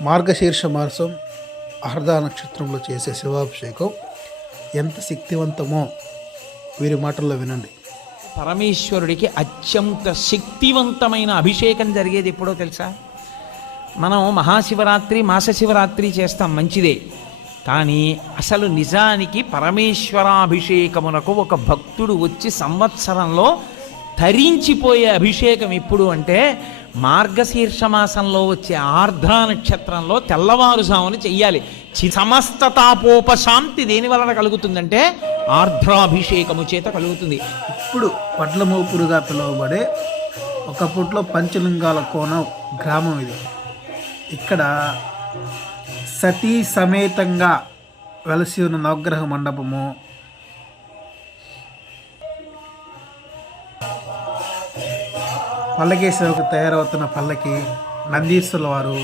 మార్గశీర్ష మాసం అర్ధ నక్షత్రంలో చేసే శివాభిషేకం ఎంత శక్తివంతమో వీరి మాటల్లో వినండి. పరమేశ్వరుడికి అత్యంత శక్తివంతమైన అభిషేకం జరిగేది ఎప్పుడో తెలుసా? మనం మహాశివరాత్రి మాస శివరాత్రి చేస్తాం మంచిదే. కానీ అసలు నిజానికి పరమేశ్వరాభిషేకమునకు ఒక భక్తుడు వచ్చి సంవత్సరంలో తరించిపోయే అభిషేకం ఎప్పుడు అంటే మార్గశీర్ష మాసంలో వచ్చే ఆర్ద్ర నక్షత్రంలో తెల్లవారుజామున చెయ్యాలి. చి- సమస్త తాపోపశాంతి దేని వలన కలుగుతుందంటే ఆర్ధ్రాభిషేకము చేత కలుగుతుంది. ఇప్పుడు వడ్లమోపురుగా పిలువబడే ఒకప్పట్లో పంచలింగాల కోణం గ్రామం ఇది. ఇక్కడ సతీ సమేతంగా వెలసి ఉన్న నవగ్రహ మండపము పల్లకి సేవకు తయారవుతున్న పల్లకి నందీశ్వరుల వారు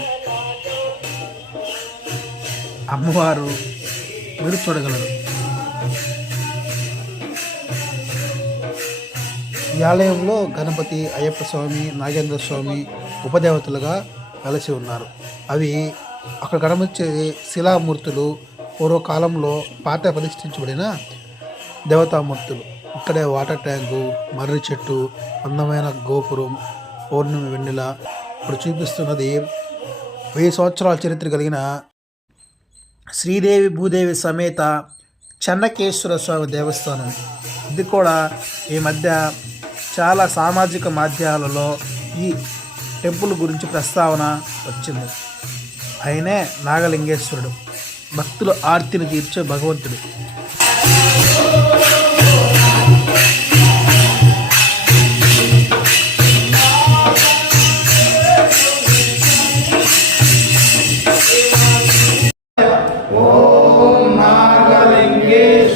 అమ్మవారు మీరు చూడగలరు. ఈ ఆలయంలో గణపతి అయ్యప్ప స్వామి నాగేంద్ర స్వామి ఉపదేవతలుగా కలిసి ఉన్నారు. అవి అక్కడ కనిపించే శిలామూర్తులు పూర్వకాలంలో పాత ప్రతిష్ఠించబడిన దేవతామూర్తులు. ఇక్కడే వాటర్ ట్యాంకు మర్రి చెట్టు అందమైన గోపురం పౌర్ణమి వెన్నెల. ఇప్పుడు చూపిస్తున్నది వెయ్యి సంవత్సరాల చరిత్ర కలిగిన శ్రీదేవి భూదేవి సమేత చెన్నకేశ్వర స్వామి దేవస్థానం. ఇది కూడా ఈ మధ్య చాలా సామాజిక మాధ్యమాలలో ఈ టెంపుల్ గురించి ప్రస్తావన వచ్చింది. ఆయనే నాగలింగేశ్వరుడు భక్తుల ఆర్తిని తీర్చే భగవంతుడు.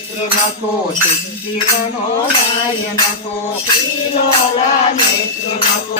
నేత్రునకు సిద్ధిలను నాయనకు నేత్రునకు